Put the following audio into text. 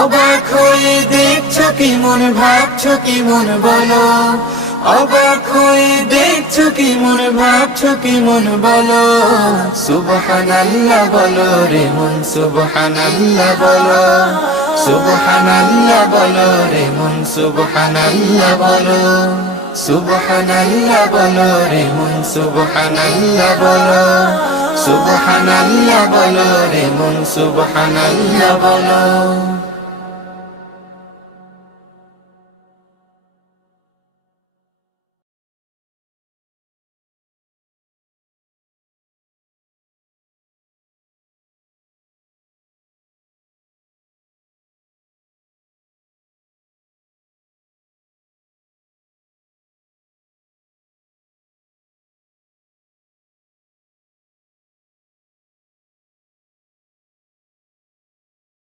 অবাক হয়ে দেখছ কি মন, ভাবছ কি মন, বলো। অবাক হয়ে দেখছ কি মন, ভাবছ কি মন, বলো। সুবহানাল্লাহ বলো রে মন, সুবহানাল্লাহ বলো। সুবহানাল্লাহ বলো রে মন, সুবহানাল্লাহ বলো। সুবহানাল্লাহ বলো রে মন, সুবহানাল্লাহ বলো। সুবহানাল্লাহ বলো রে মন সুবহানাল্লাহ বলো।